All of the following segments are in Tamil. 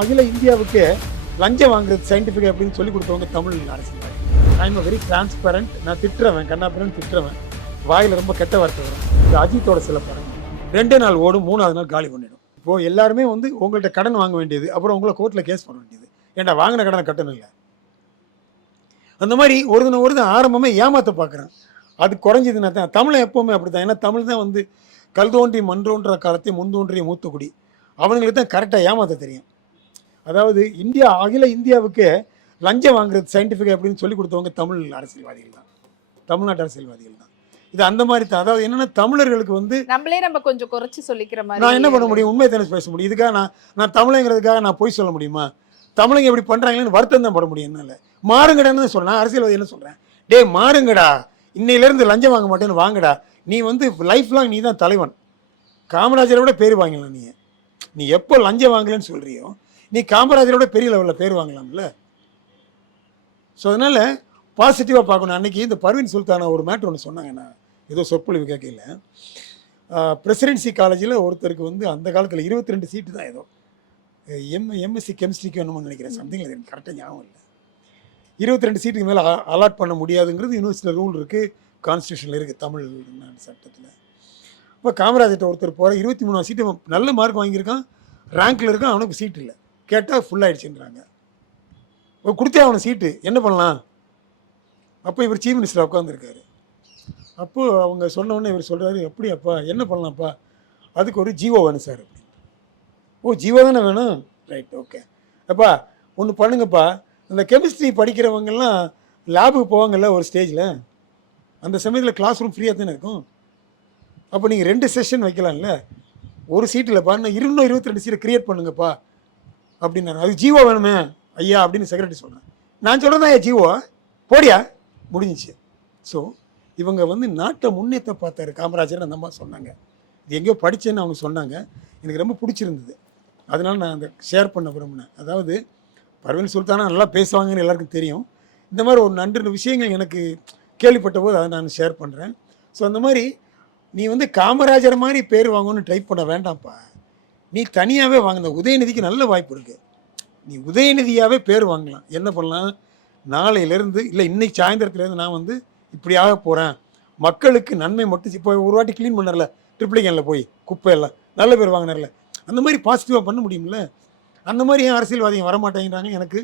அகில இந்தியாவுக்கு லஞ்சம் வாங்குறது சயின்டிஃபிக் அப்படின்னு சொல்லி கொடுத்தவங்க தமிழ் அரசியல். I'm very transparent. நான் திட்டுறவன், கண்ணாபிரன் திட்டுறவன், வாயில் ரொம்ப கெட்ட வார்த்தை வரும். இந்த அஜித்தோட சில படம் 2 நாள் ஓடும், 3வது நாள் காலி பண்ணிடும். இப்போது எல்லாருமே வந்து உங்கள்கிட்ட கடன் வாங்க வேண்டியது, அப்புறம் உங்களை கோர்ட்டில் கேஸ் பண்ண வேண்டியது. ஏன்டா வாங்கின கடனை கட்டணும் இல்லை? அந்த மாதிரி ஒரு ஆரம்பமே ஏமாற்ற பார்க்குறேன். அது குறைஞ்சதுன்னா தான். தமிழை எப்போவுமே அப்படி தான். ஏன்னா தமிழ் தான் வந்து கல் தோன்றி மன்றோன்ற காலத்தை முன்தோன்றிய மூத்தக்குடி. அவங்களுக்கு தான் கரெக்டாக ஏமாற்ற தெரியும். அதாவது அகில இந்தியாவுக்கு லஞ்சம் வாங்குறது சயின்டிஃபிக் அப்படின்னு சொல்லி கொடுத்தவங்க தமிழ் அரசியல்வாதிகள் தான், தமிழ்நாட்டு அரசியல்வாதிகள் தான். இது அந்த மாதிரி தான். அதாவது என்னென்னா தமிழர்களுக்கு வந்து நம்ம கொஞ்சம் குறைச்சி சொல்லிக்கிற மாதிரி. நான் என்ன பண்ண முடியும்? உண்மையை தானே பேச முடியும். இதுக்காக நான் தமிழங்கிறதுக்காக நான் போய் சொல்ல முடியுமா? தமிழங்க எப்படி பண்ணுறாங்களேன்னு வருத்தம் தான் பட முடியும். என்னால் மாறுங்கடான்னு தான் சொல்கிறேன். அரசியல்வாதி என்ன சொல்கிறேன்? டே மாறுங்கடா, இன்னையிலேருந்து லஞ்சம் வாங்க மாட்டேன்னு வாங்கடா. நீ வந்து லைஃப் லாங் நீ தான் தலைவன். காமராஜரை விட பேர் வாங்கலாம். நீ எப்போ லஞ்சம் வாங்கலன்னு சொல்கிறியோ நீ காமராஜரோட பெரிய லெவலில் பேர் வாங்கலாம்ல. ஸோ அதனால் பாசிட்டிவாக பார்க்கணும். அன்றைக்கி இந்த பர்வீன் சுல்தானா ஒரு மேட்ரு ஒன்று சொன்னாங்க. நான் ஏதோ சொற்பொழிவு கேட்கல. பிரசிடென்சி காலேஜில் ஒருத்தருக்கு வந்து அந்த காலத்தில் 22 சீட்டு தான், ஏதோ எம்எஸ்சி கெமிஸ்ட்ரிக்கு என்னமோ நினைக்கிறேன், சம்திங் எனக்கு கரெக்டாக ஞாபகம் இல்லை. 22 சீட்டுக்கு மேலே அலாட் பண்ண முடியாதுங்கிறது யூனிவர்சிட்டியில் ரூல் இருக்குது, கான்ஸ்டியூஷனில் இருக்குது, தமிழ் சட்டத்தில். இப்போ காமராஜர்கிட்ட ஒருத்தர் போகிற 23 சீட்டு நல்ல மார்க் வாங்கியிருக்கான், ரேங்க்கில் இருக்கான், அவனுக்கு சீட் இல்லை. கேட்டால் ஃபுல்லாகிடுச்சுன்றாங்க. இப்போ கொடுத்தே அவனுக்கு சீட்டு, என்ன பண்ணலாம்? அப்போ இவர் சீஃப் மினிஸ்டர் உட்காந்துருக்காரு. அப்போது அவங்க சொன்னோடனே இவர் சொல்கிறாரு, எப்படியாப்பா என்ன பண்ணலாம்ப்பா? அதுக்கு ஒரு ஜீவோ வேணும் சார். ஓ ஜீவோ தானே வேணும், ரைட், ஓகே. அப்பா ஒன்று பண்ணுங்கப்பா, இந்த கெமிஸ்ட்ரி படிக்கிறவங்கெல்லாம் லேபுக்கு போவாங்கல்ல ஒரு ஸ்டேஜில், அந்த சமயத்தில் கிளாஸ் ரூம் ஃப்ரீயாக தானே இருக்கும். அப்போ நீங்கள் 2 செஷன் வைக்கலாம்ல, ஒரு சீட்டில்ப்பா, இன்னும் 22 சீட்டை க்ரியேட் பண்ணுங்கப்பா அப்படின்னாரு. அது ஜீவோ வேணுமே ஐயா அப்படின்னு செக்ரட்டரி சொன்னேன். நான் சொல்கிறதா ஐயா ஜீவோ, போடியா, முடிஞ்சிச்சு. ஸோ இவங்க வந்து நாட்டை முன்னேற்ற பார்த்தாரு காமராஜர். அந்த அம்மா சொன்னாங்க, இது எங்கேயோ படித்தேன்னு அவங்க சொன்னாங்க, எனக்கு ரொம்ப பிடிச்சிருந்தது. அதனால நான் அந்த ஷேர் பண்ண விரும்பினேன். அதாவது பர்வீன் சுல்தானா நல்லா பேசுவாங்கன்னு எல்லாருக்கும் தெரியும். இந்த மாதிரி ஒரு 2 விஷயங்கள் எனக்கு கேள்விப்பட்ட போது அதை நான் ஷேர் பண்ணுறேன். ஸோ அந்த மாதிரி நீ வந்து காமராஜர் மாதிரி பேர் வாங்கணும்னு ட்ரை பண்ண வேண்டாம்ப்பா. நீ தனியாகவே வாங்கின உதயநிதிக்கு நல்ல வாய்ப்பு இருக்குது. நீ உதயநிதியாகவே பேர் வாங்கலாம். என்ன பண்ணலாம்? நாளையிலேருந்து இல்லை இன்னைக்கு சாயந்தரத்துலேருந்து நான் வந்து இப்படி ஆக போகிறேன், மக்களுக்கு நன்மை மட்டும். இப்போ ஒரு வாட்டி க்ளீன் பண்ணல ட்ரிப்ளிகேனில் போய் குப்பையெல்லாம், நல்ல பேர் வாங்கினார்ல, அந்த மாதிரி பாசிட்டிவாக பண்ண முடியும்ல. அந்த மாதிரி ஏன் அரசியல்வாதிகள் வரமாட்டேங்கிறாங்க? எனக்கு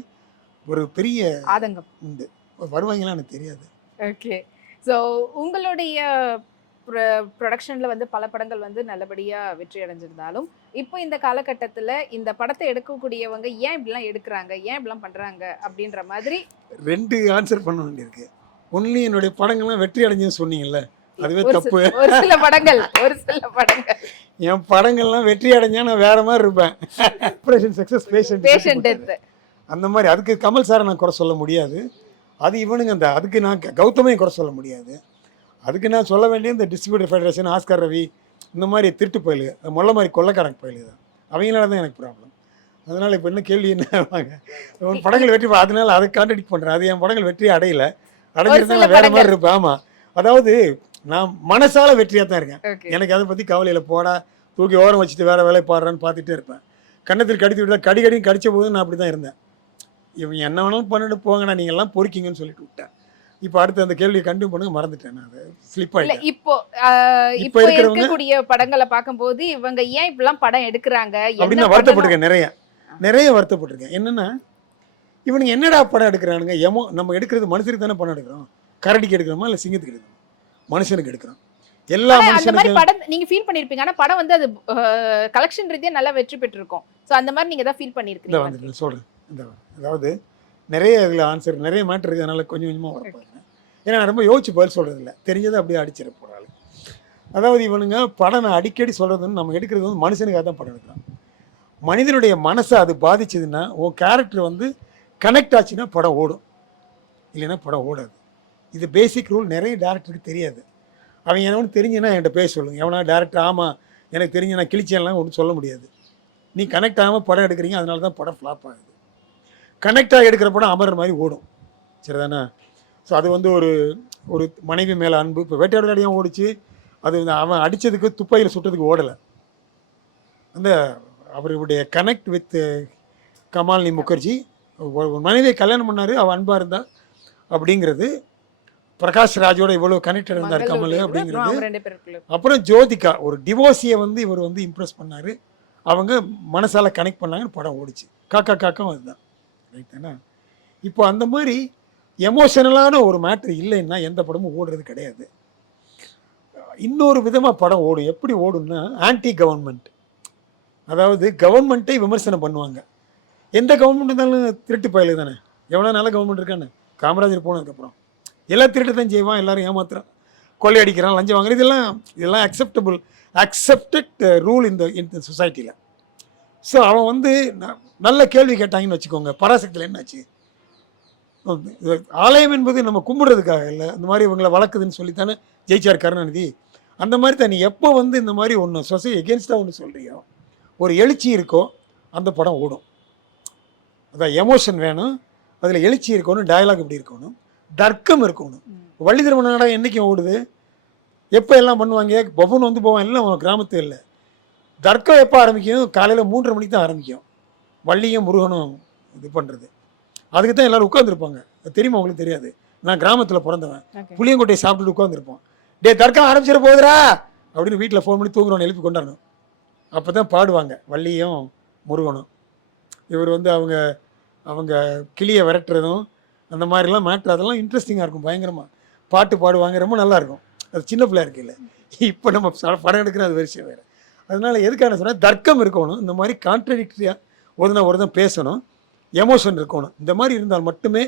ஒரு பெரிய ஆதங்கம் உண்டு. வருவாங்களாம் எனக்கு தெரியாது. ஓகே. ஸோ உங்களுடைய ப்ரொடக்ஷனில் வந்து பல படங்கள் வந்து நல்லபடியாக வெற்றி அடைஞ்சிருந்தாலும் இப்போ இந்த காலகட்டத்தில் இந்த படத்தை எடுக்கக்கூடியவங்க ஏன் இப்படிலாம் எடுக்கிறாங்க, ஏன் இப்படிலாம் பண்ணுறாங்க அப்படின்ற மாதிரி 2 ஆன்சர் பண்ண வேண்டியிருக்கு. ஒன்லி என்னுடைய படங்கள்லாம் வெற்றி அடைஞ்சுன்னு சொன்னீங்கல்ல, அதுவே தப்பு. ஒரு சில படங்கள் என் படங்கள்லாம் வெற்றி அடைஞ்சா நான் வேற மாதிரி இருப்பேன். ஆப்ரேஷன் சக்ஸஸ் பேஷண்ட் அந்த மாதிரி. அதுக்கு கமல் சாரை நான் குறை சொல்ல முடியாது. அது இவனுங்க அதுக்கு நான் கௌதமையும் குறை சொல்ல முடியாது. அதுக்கு நான் சொல்ல வேண்டிய இந்த டிஸ்ட்ரிபியூட்டர் ஃபெடரேஷன், ஆஸ்கர் ரவி, இந்த மாதிரி திருட்டு பயிலுங்க, முல்லை மாதிரி கொள்ளைக்காரங்க பயிலுங்க தான். அவங்களால தான் எனக்கு ப்ராப்ளம். அதனால் இப்போ என்ன கேள்வி என்ன வாங்க, படங்கள் வெற்றி, அதனால அதை கான்ட்ராடிக்ட் பண்ணுறேன். அது என் படங்கள் வெற்றி அடையலை, அடைஞ்சிருந்தா வேறு மாதிரி இருப்பேன். ஆமாம், அதாவது நான் மனசால வெற்றியாக தான் இருக்கேன். எனக்கு அதை பற்றி கவலையில் போடா தூக்கி ஓரம் வச்சுட்டு வேறு வேலையை பாடுறான்னு பார்த்துட்டே இருப்பேன். கன்னத்தில் கடித்து விட்டா கடிக்கடின்னு கடித்த போது நான் அப்படி தான் இருந்தேன். இவங்க என்ன வேணாலும் பண்ணிட்டு போங்கண்ணா, நீங்கள்லாம் பொறுக்கிங்கன்னு சொல்லிட்டு விட்டேன். இப்போ அடுத்து அந்த கேள்வியை கண்டினியூ பண்ணுங்க, மறந்துட்டேன் நான், அதை ஸ்லிப் ஆகிட்டேன். இப்போ இருக்கக்கூடிய படங்களை பார்க்கும்போது இவங்க ஏன் இப்படிலாம் படம் எடுக்கிறாங்க அப்படின்னு நான் வருத்தப்பட்டிருக்கேன். நிறைய வருத்தப்பட்டிருக்கேன். என்னென்னா இவனுங்க என்னடா படம் எடுக்கிறானுங்க? நம்ம எடுக்கிறது மனுஷனுக்கு தானே படம் எடுக்கிறோம். கரடிக்கு எடுக்கிறோமா இல்லை சிங்கத்துக்கு எடுக்கிறோம்? மனுஷனுக்கு எடுக்கிறோம். எல்லா மனுஷனுக்கும் படம் நீங்க ஃபீல் பண்ணிருப்பீங்க. ஆனா படம் வந்து அது கலெக்ஷன் ரீதியா நல்லா வெற்றி பெற்றிருக்கும். ஸோ அந்த மாதிரி நீங்க தான் ஃபீல் பண்ணிருக்கீங்க. சொல்றேன். அதாவது நிறைய இதில் ஆன்சர் நிறைய மேட்டர் இருக்குது, அதனால் கொஞ்சம் கொஞ்சமாக வரப்போகிறேன். ஏன்னா நான் ரொம்ப யோசிச்சு பதில் சொல்கிறது இல்லை, தெரிஞ்சதை அப்படியே அடிச்சிட போகிறாள். அதாவது இவனுங்க படம் நான் அடிக்கடி சொல்கிறதுன்னு நம்ம எடுக்கிறது வந்து மனுஷனுக்காக தான் படம் எடுக்கிறோம். மனிதனுடைய மனசை அது பாதிச்சதுன்னா, உன் கேரக்டர் வந்து கனெக்ட் ஆச்சுன்னா படம் ஓடும், இல்லைன்னா படம் ஓடாது. இது பேசிக் ரூல். நிறைய டேரக்டருக்கு தெரியாது. அவங்க என்ன தெரிஞ்சுன்னா என்கிட்ட பேச சொல்லுங்கள். எவனா டேரக்டர் ஆமாம் எனக்கு தெரிஞ்சு நான் கிழிச்சேன்லாம் ஒன்றும் சொல்ல முடியாது. நீ கனெக்ட் ஆகாமல் படம் எடுக்கிறீங்க, அதனால தான் படம் ஃப்ளாப் ஆகுது. கனெக்டாக எடுக்கிற படம் அமர்ற மாதிரி ஓடும், சரிதானே? ஸோ அது வந்து ஒரு மனைவி மேலே அன்பு. இப்போ வேட்டையாடு அடியாக ஓடிச்சு, அது அவன் அடித்ததுக்கு துப்பாக்கியில் சுட்டதுக்கு ஓடலை. அந்த அவருடைய கனெக்ட் வித் கமாலினி முகர்ஜி ஒரு மனைவியை கல்யாணம் பண்ணார், அவள் அன்பாக இருந்தா அப்படிங்கிறது. பிரகாஷ் ராஜோட இவ்வளோ கனெக்டட் இருந்தார் கமல் அப்படிங்கிறது. அப்புறம் ஜோதிகா ஒரு டிவோர்ஸியை வந்து இவர் வந்து இம்ப்ரெஸ் பண்ணார், அவங்க மனசால கனெக்ட் பண்ணாங்கன்னு படம் ஓடிச்சு. காக்கா காக்கம் அதுதான், ரைட் தானே? இப்போ அந்த மாதிரி எமோஷனலான ஒரு மேட்ரு இல்லைன்னா எந்த படமும் ஓடுறது கிடையாது. இன்னொரு விதமாக படம் ஓடும். எப்படி ஓடும்னா ஆன்டி கவர்மெண்ட், அதாவது கவர்மெண்ட்டை விமர்சனம் பண்ணுவாங்க. எந்த கவர்மெண்ட் இருந்தாலும் திருட்டு பயலு தானே. எவ்வளோ நல்ல கவர்மெண்ட் இருக்கான்னு காமராஜர் போனதுக்கப்புறம் எல்லாம் திருட்டு தான் செய்வான், எல்லாரும் ஏமாத்துறான், கொள்ளையடிக்கிறான், லஞ்சம் வாங்குறது, இதெல்லாம் அக்செப்டட் ரூல் இந்த சொசைட்டியில். ஸோ அவன் வந்து நல்ல கேள்வி கேட்டாங்கன்னு வச்சுக்கோங்க. பராசக்தியில் என்னாச்சு? ஆலயம் என்பது நம்ம கும்பிட்றதுக்காக இல்லை, இந்த மாதிரி இவங்களை வளர்க்குதுன்னு சொல்லித்தானே ஜெயிச்சார் கருணாநிதி. அந்த மாதிரி தான் நீ எப்போ வந்து இந்த மாதிரி ஒன்று சொசைட்டி எகென்ஸ்டாக ஒன்று சொல்கிறியோ, ஒரு எழுச்சி இருக்கோ, அந்த படம் ஓடும். அதான் எமோஷன் வேணும், அதில் எழுச்சி இருக்கணும், டயலாக் இப்படி இருக்கணும், தர்க்கம் இருக்கணும். வள்ளி திருமண நாடகம் என்றைக்கும் ஓடுது, எப்போ எல்லாம் பண்ணுவாங்க, பபுன் வந்து போவான், எல்லாம் கிராமத்து இல்லை. தர்க்கம் எப்போ ஆரம்பிக்கும்? காலையில் 3:30 மணிக்கு தான் ஆரம்பிக்கும். வள்ளியும் முருகனும் இது பண்ணுறது, அதுக்கு தான் எல்லோரும் உட்காந்துருப்பாங்க. தெரியுமா உங்களுக்கு? தெரியாது. நான் கிராமத்தில் பிறந்தவன், புளியங்கொட்டையை சாப்பிட்டுட்டு உட்காந்துருப்போம். டே தர்க்கம் ஆரம்பிச்சிட போகுதுரா அப்படின்னு வீட்டில் ஃபோன் பண்ணி தூங்குறவனை எழுப்பி கொண்டாடணும். அப்போ தான் பாடுவாங்க வள்ளியும் முருகனும். இவர் வந்து அவங்க கிளியை விரட்டுறதும் அந்த மாதிரிலாம் மேட்ரு, அதெல்லாம் இன்ட்ரெஸ்டிங்காக இருக்கும். பயங்கரமாக பாட்டு பாடுவாங்க, ரொம்ப நல்லாயிருக்கும். அது சின்ன பிள்ளையா இருக்கையில். இப்போ நம்ம படம் எடுக்கிற அது விஷயம் வேறு. அதனால் எதுக்கான சொன்னால் தர்க்கம் இருக்கணும், இந்த மாதிரி கான்ட்ரடிக்டரியாக ஒருதான் பேசணும், எமோஷன் இருக்கணும். இந்த மாதிரி இருந்தால் மட்டுமே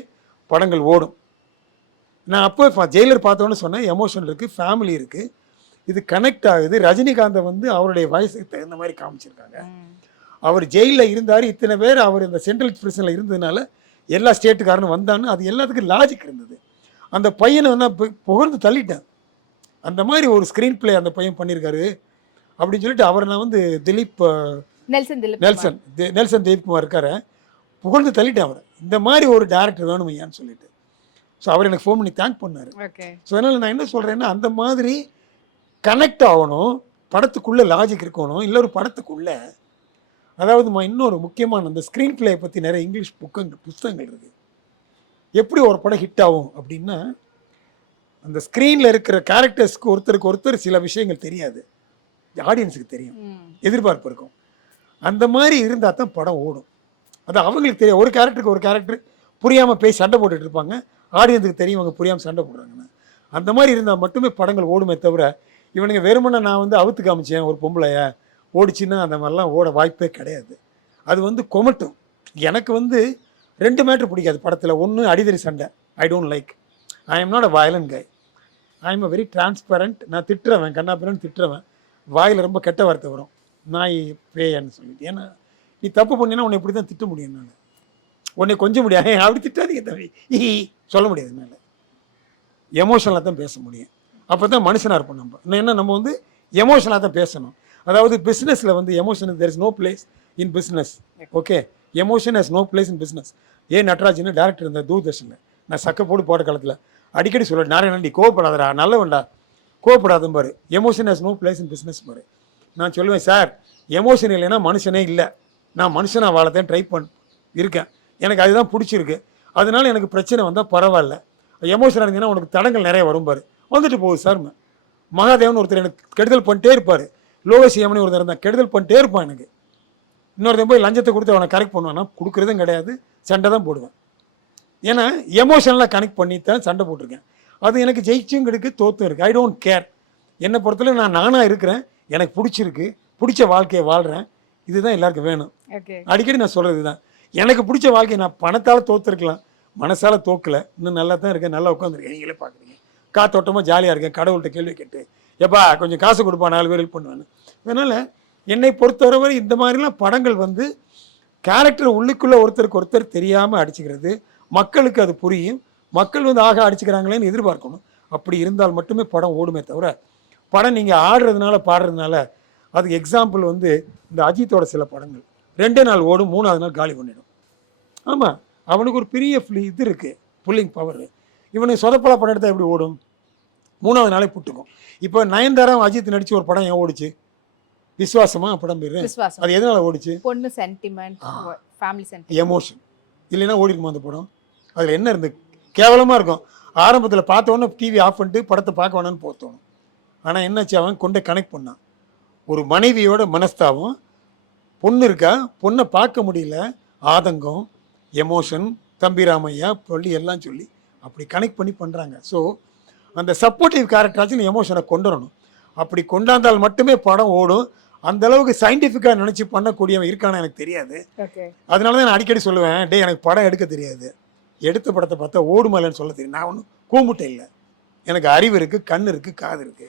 படங்கள் ஓடும். நான் அப்போ ஜெயிலர் பார்த்தோன்னு சொன்னேன், எமோஷன் இருக்குது, ஃபேமிலி இருக்குது, இது கனெக்ட் ஆகுது. ரஜினிகாந்தை வந்து அவருடைய வயசுக்கு தகுந்த மாதிரி காமிச்சிருக்காங்க. அவர் ஜெயிலில் இருந்தார், இத்தனை பேர் அவர் இந்த சென்ட்ரல் பிரிசனில் இருந்ததுனால எல்லா ஸ்டேட்டுக்காரனும் வந்தான்னு அது எல்லாத்துக்கும் லாஜிக் இருந்தது. அந்த பையனை வந்து புகழ்ந்து தள்ளிட்டேன். அந்த மாதிரி ஒரு ஸ்க்ரீன் பிளே அந்த பையன் பண்ணியிருக்காரு அப்படின்னு சொல்லிட்டு அவரை நான் வந்து நெல்சன் தேவ்குமார் இருக்காரு, புகழ்ந்து தள்ளிட்டேன் அவரை. இந்த மாதிரி ஒரு டேரக்டர் வேணும் ஐயான்னு சொல்லிட்டு. ஸோ அவர் எனக்கு ஃபோன் பண்ணி தேங்க் பண்ணார். ஸோ அதனால் நான் என்ன சொல்கிறேன்னா, அந்த மாதிரி கனெக்ட் ஆகணும், படத்துக்குள்ளே லாஜிக் இருக்கணும். இல்லை ஒரு படத்துக்குள்ளே, அதாவது இன்னொரு முக்கியமான அந்த ஸ்க்ரீன் பிளே பற்றி நிறைய இங்கிலீஷ் புத்தகங்கள் இருக்குது. எப்படி ஒரு படம் ஹிட் ஆகும் அப்படின்னா, அந்த ஸ்க்ரீனில் இருக்கிற கேரக்டர்ஸ்க்கு ஒருத்தருக்கு ஒருத்தர் சில விஷயங்கள் தெரியாது, ஆடியன்ஸுக்கு தெரியும், எதிர்பார்ப்பு இருக்கும். அந்த மாதிரி இருந்தால் தான் படம் ஓடும். அது அவங்களுக்கு தெரியும். ஒரு கேரக்டருக்கு ஒரு கேரக்டர் புரியாமல் போய் சண்டை போட்டுட்டு இருப்பாங்க, ஆடியன்ஸுக்கு தெரியும் அவங்க புரியாமல் சண்டை போடுறாங்கன்னு. அந்த மாதிரி இருந்தால் மட்டுமே படங்கள் ஓடுமே தவிர, இவனுங்க வெறுமனை நான் வந்து அவுத்து காமிச்சேன் ஒரு பொம்பளைய ஓடிச்சுன்னா அந்த மாதிரிலாம் ஓட வாய்ப்பே கிடையாது. அது வந்து கொமட்டும். எனக்கு வந்து 2 மேட்ரு பிடிக்காது படத்தில். ஒன்று அடிதடி சண்டை, I don't like. I am not a violent guy, I am a very transparent. நான் திட்டுறவன், கண்ணாப்பிரன்னு திட்டுறவன், வாயில் ரொம்ப கெட்ட வார்த்தை வரும், நாய் பேயன்னு சொல்லிட்டு. ஏன்னா நீ தப்பு பண்ணினா உன்னை இப்படி தான் திட்ட முடியும், நான் உன்னை கொஞ்சம் முடியாது, அப்படி திட்டாதீங்க தம்பி சொல்ல முடியாது. என்னால் எமோஷனலாக தான் பேச முடியும். அப்போ தான் மனுஷனாக இருப்போம் நம்ம. ஏன்னா நம்ம வந்து எமோஷனாக தான் பேசணும். அதாவது பிஸ்னஸில் வந்து emotion, there is no place in business. Okay, emotion has no place in business. Natarajan director இருந்த தூர்தர்ஷனில் நான் சக்க போட்ட காலத்தில் அடிக்கடி சொல்ல, நாராயணன் கோவப்படாதடா, நல்லவன்டா, கோவப்படாதும் பாரு, emotion has no place in business பாரு. நான் சொல்லுவேன், சார் எமோஷன் இல்லைன்னா மனுஷனே இல்லை, நான் மனுஷனாக வாழத்தான் ட்ரை இருக்கேன், எனக்கு அதுதான் பிடிச்சிருக்கு, அதனால எனக்கு பிரச்சனை வந்தால் பரவாயில்ல. எமோஷனாக இருந்தீங்கன்னா உனக்கு தடங்கள் நிறைய வரும் பாரு, வந்துட்டு போகுது சார். மகாதேவன் ஒருத்தர் எனக்கு கெடுதல் பண்ணிட்டே இருப்பார், லோகசியம்னு ஒருத்தர் இருந்தால் கெடுதல் பண்ணிட்டே இருப்பான் எனக்கு. இன்னொருத்தன் போய் லஞ்சத்தை கொடுத்து அவனை கரெக்ட் பண்ணுவான்னா கொடுக்குறதும் கிடையாது, சண்டை தான் போடுவேன். ஏன்னா எமோஷனலாக கனெக்ட் பண்ணி தான் சண்டை போட்டிருக்கேன். அது எனக்கு ஜெயிச்சும் இருக்குது, தோத்தும் இருக்குது. I don't care. என்னை பொறுத்தவரை நான் நானாக இருக்கிறேன், எனக்கு பிடிச்சிருக்கு, பிடிச்ச வாழ்க்கையை வாழ்கிறேன், இதுதான் எல்லாருக்கும் வேணும். அடிக்கடி நான் சொல்கிறது தான், எனக்கு பிடிச்ச வாழ்க்கையை நான் பணத்தால் தோற்றுருக்கலாம், மனசால் தோக்கலை, இன்னும் நல்லா தான் இருக்கேன், நல்லா உட்காந்துருக்கேன், நீங்களே பார்க்குறீங்க, காத்தோட்டமாக ஜாலியாக இருக்கேன், கடவுள்கிட்ட கேள்வி கேட்டு எப்பா கொஞ்சம் காசு கொடுப்பா, 4 பேர் ஹெல்ப் பண்ணுவேன்னு. அதனால் என்னை பொறுத்தவரை இந்த மாதிரிலாம் படங்கள் வந்து கேரக்டர் உள்ளுக்குள்ளே ஒருத்தருக்கு ஒருத்தர் தெரியாமல் அடிச்சுக்கிறது, மக்களுக்கு அது புரியும், மக்கள் வந்து ஆக அடிச்சுக்கிறாங்களேன்னு எதிர்பார்க்கணும். அப்படி இருந்தால் மட்டுமே படம் ஓடுமே தவிர, படம் நீங்கள் ஆடுறதுனால பாடுறதுனால, அதுக்கு எக்ஸாம்பிள் வந்து இந்த அஜித்தோட சில படங்கள் 2 நாள் ஓடும், 3ஆவது நாள் காலி பண்ணிடும். ஆமாம், அவனுக்கு ஒரு பெரிய இது இருக்குது, புல்லிங் பவர். இவனுக்கு சொதப்பலா படம் எடுத்தால் எப்படி ஓடும்? 3ஆவது நாளே புட்டுக்கும். இப்போ நயன்தாரா அஜித் நடித்து ஒரு படம் ஏன் ஓடிச்சு? விசுவாசமா படம் பேரு விசுவாசம், அது எதனால ஓடிச்சு? பொண்ணு சென்டிமெண்ட், ஃபேமிலி சென்டிமெண்ட். எமோஷன். இல்லைன்னா ஓடிருமா அந்த படம்? அதில் என்ன இருந்து கேவலமாக இருக்கும். ஆரம்பத்தில் பார்த்த உடனே டிவி ஆஃப் பண்ணிட்டு படத்தை பார்க்க வேணான்னு போத்தோணும். ஆனால் என்னாச்சு, அவன் கொண்டு கனெக்ட் பண்ணான். ஒரு மனைவியோட மனஸ்தாபம், பொண்ணு இருக்கா, பொண்ணை பார்க்க முடியல, ஆதங்கம், எமோஷன், தம்பி ராமையா சொல்லி எல்லாம் சொல்லி அப்படி கனெக்ட் பண்ணி பண்ணுறாங்க. ஸோ அந்த சப்போர்ட்டிவ் கேரக்டராச்சும் எமோஷனை கொண்டு வரணும். அப்படி கொண்டாந்தால் மட்டுமே படம் ஓடும். அந்த அளவுக்கு சயின்டிஃபிக்காக நினச்சி பண்ணக்கூடியவன் இருக்கான்னு எனக்கு தெரியாது. ஓகே. அதனால தான் நான் அடிக்கடி சொல்லுவேன், டே எனக்கு படம் எடுக்க தெரியாது, எடுத்த படத்தை பார்த்தா ஓடுமா இல்லைன்னு சொல்ல தெரியும். நான் ஒன்றும் கூமுட்டை இல்லை, எனக்கு அறிவு இருக்குது, கண் இருக்குது, காது இருக்குது.